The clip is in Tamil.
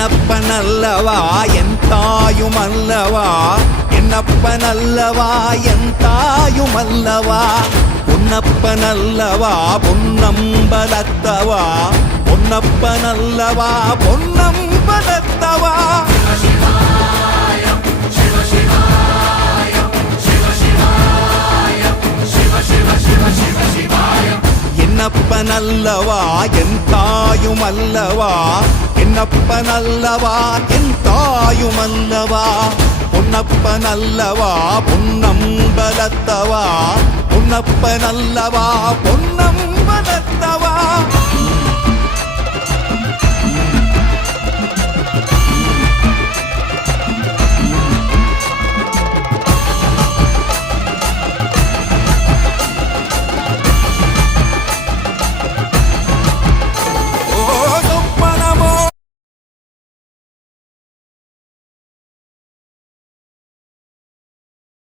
என்னப்பனல்லவா என் தாயுமல்லவா, என்னப்பனல்லவா என் தாயுமல்லவா, பொன்னப்பனல்லவா பொன்னம்பலத்தவா, பொன்னப்பனல்லவா பொன்னம்பலத்தவா. என்னப்பனல்லவா என் தாயுமல்லவா, என்னப்பனல்லவா என் தாயுமல்லவா, பொன்னப்பனல்லவா பொன்னம்பலத்தவா, பொன்னப்பனல்லவா பொன்னம்பலத்தவா.